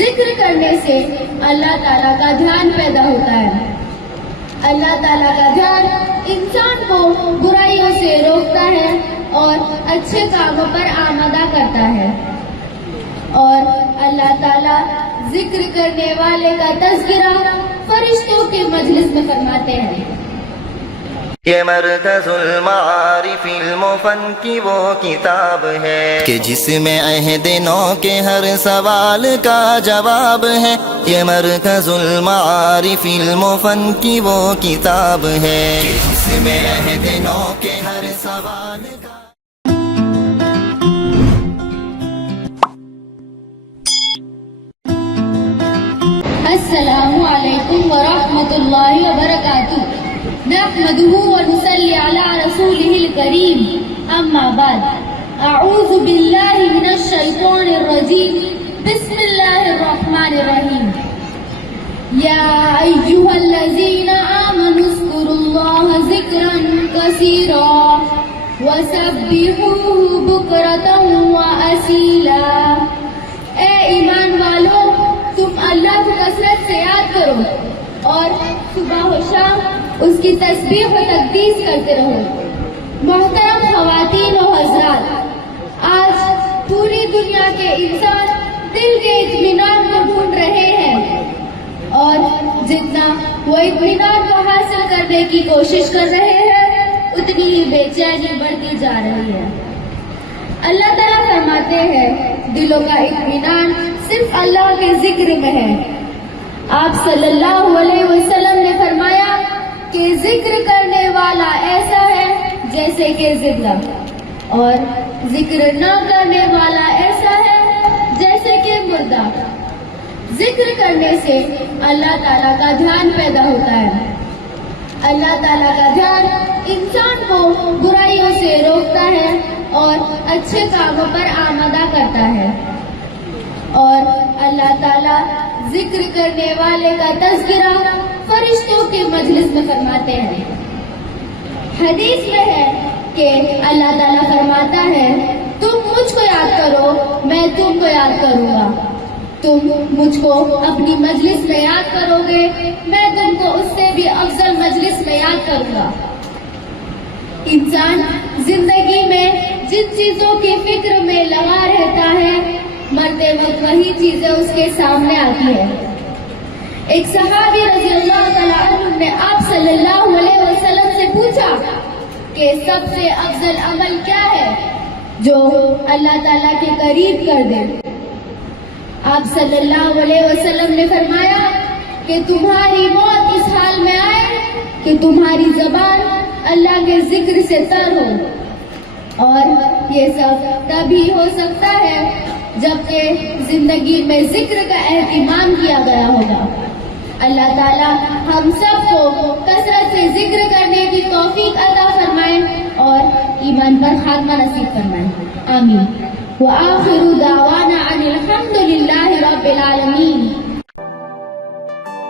ذکر کرنے سے اللہ تعالیٰ کا دھیان پیدا ہوتا ہے۔ اللہ تعالیٰ کا دھیان انسان کو برائیوں سے روکتا ہے اور اچھے کاموں پر آمادہ کرتا ہے، اور اللہ تعالیٰ ذکر کرنے والے کا تذکرہ فرشتوں کے مجلس میں فرماتے ہیں۔ یہ مرکز المعارف المفن کی وہ کتاب ہے کہ جس میں عہد نو کے ہر سوال کا جواب ہے۔ یہ مرکز المعارف المفن کی وہ کتاب ہے کہ جس میں عہد نو کے ہر سوال کا السلام علیکم ورحمۃ اللہ وبرکاتہ۔ نحمده ونصلي على رسوله الكريم، اما بعد، اعوذ باللہ من الشیطان الرجیم، بسم اللہ الرحمن الرحیم۔ یا ایہا الذین آمنوا اذکروا اللہ ذکرا کثیرا وسبحوہ بکرۃ واصیلا۔ اے ایمان والو، تم اللہ کو کثرت سے یاد کرو اور صبح و شام اس کی تسبیح و تقدیس کرتے رہو۔ محترم خواتین و حضرات، آج پوری دنیا کے انسان دل کے اطمینان کو ڈھونڈ رہے ہیں، اور جتنا وہ اطمینان کو حاصل کرنے کی کوشش کر رہے ہیں اتنی ہی بے چینی بڑھتی جا رہی ہے۔ اللہ تعالیٰ فرماتے ہیں دلوں کا اطمینان صرف اللہ کے ذکر میں ہے۔ آپ صلی اللہ علیہ وسلم نے فرمایا کہ ذکر کرنے والا ایسا ہے جیسے کہ زندہ، اور ذکر نہ کرنے والا ایسا ہے جیسے کہ مردہ۔ ذکر کرنے سے اللہ تعالیٰ کا دھیان پیدا ہوتا ہے۔ اللہ تعالیٰ کا دھیان انسان کو برائیوں سے روکتا ہے اور اچھے کاموں پر آمادہ کرتا ہے، اور اللہ تعالیٰ ذکر کرنے والے کا تذکرہ فرشتوں کے مجلس میں فرماتے ہیں۔ حدیث میں ہے کہ اللہ تعالیٰ فرماتا ہے تم مجھ کو یاد کرو، میں تم کو یاد کروں گا۔ تم مجھ کو اپنی مجلس میں یاد کرو گے، میں تم کو اس سے بھی افضل مجلس میں یاد کروں گا۔ انسان زندگی میں جن چیزوں کی فکر میں لگا رہتا ہے، مرتے وقت وہی چیزیں اس کے سامنے آتی ہیں۔ ایک صحابی رضی اللہ تعالیٰ عنہ نے آپ صلی اللہ علیہ وسلم سے پوچھا کہ سب سے افضل عمل کیا ہے جو اللہ تعالیٰ کے قریب کر دے؟ آپ صلی اللہ علیہ وسلم نے فرمایا کہ تمہاری موت اس حال میں آئے کہ تمہاری زبان اللہ کے ذکر سے تر ہو، اور یہ سب تبھی ہو سکتا ہے جبکہ زندگی میں ذکر کا اہتمام کیا گیا ہوگا۔ اللہ تعالیٰ ہم سب کو کثرت سے ذکر کرنے کی توفیق عطا فرمائے اور ایمان پر خاتمہ نصیب فرمائے، آمین۔ وآخر دعوانا ان الحمد للہ رب العالمین۔